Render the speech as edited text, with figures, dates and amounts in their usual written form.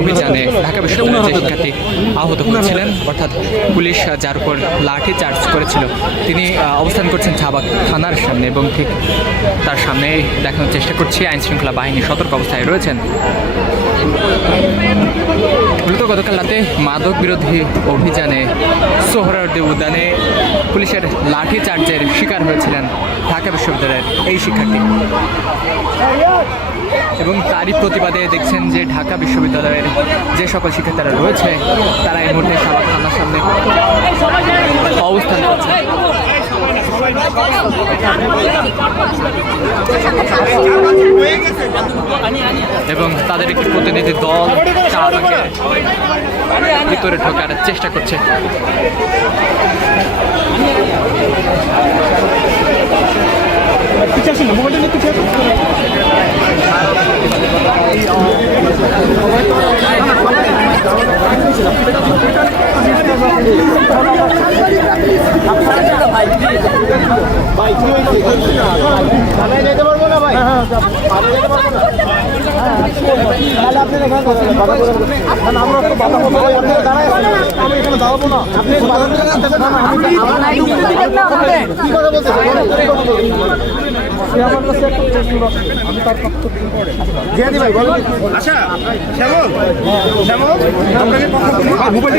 অভিযানে ঢাকা বিশ্ববিদ্যালয়ের যে শিক্ষার্থী আহত হয়েছিলেন, অর্থাৎ পুলিশ যার উপর লাঠি চার্জ করেছিল, তিনি অবস্থান করছেন চাবাক থানার সামনে এবং ঠিক তার সামনে দেখানোর চেষ্টা করছি আইনশৃঙ্খলা বাহিনী সতর্ক অবস্থায় রয়েছেন। মূলত গতকাল রাতে মাদক বিরোধী অভিযানে সোহরাওয়ার্দী উদ্যানে পুলিশের লাঠি চার্জের শিকার হয়েছিলেন ঢাকা বিশ্ববিদ্যালয়ের এই শিক্ষার্থী এবং তারই প্রতিবাদে দেখছেন যে ঢাকা বিশ্ববিদ্যালয়ের যে সকল শিক্ষার্থীরা রয়েছে তারা এই মুহূর্তে চাবাক থানার সামনে অবস্থান করছে। এবং তাদের একটি প্রতিনিধি দল চাবাকের ভিতরে ঢোকার চেষ্টা করছে। আচ্ছা শ্যামল, শ্যামল, আপনাকে কথা বলি।